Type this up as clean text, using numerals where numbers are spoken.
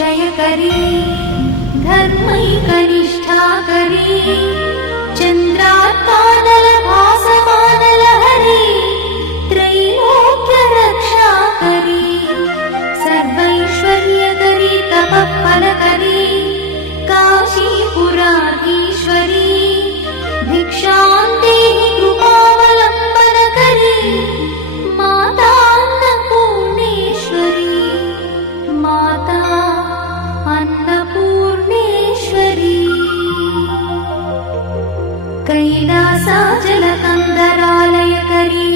क्षयकरी धर्मैकनिष्ठाकरी चन्द्रात्मानलभासमानलहरी त्रैलोक्यरक्षाकरी सर्वैश्वर्यकरी तपःफलकरी काशीपुराधीश्वरी भिक्षां देहि कृपावलम्बनकरी माता अन्नपूर्णेश्वरी माता अन्नपूर्णेश्वरी कैलासाचलकन्दरालयकरी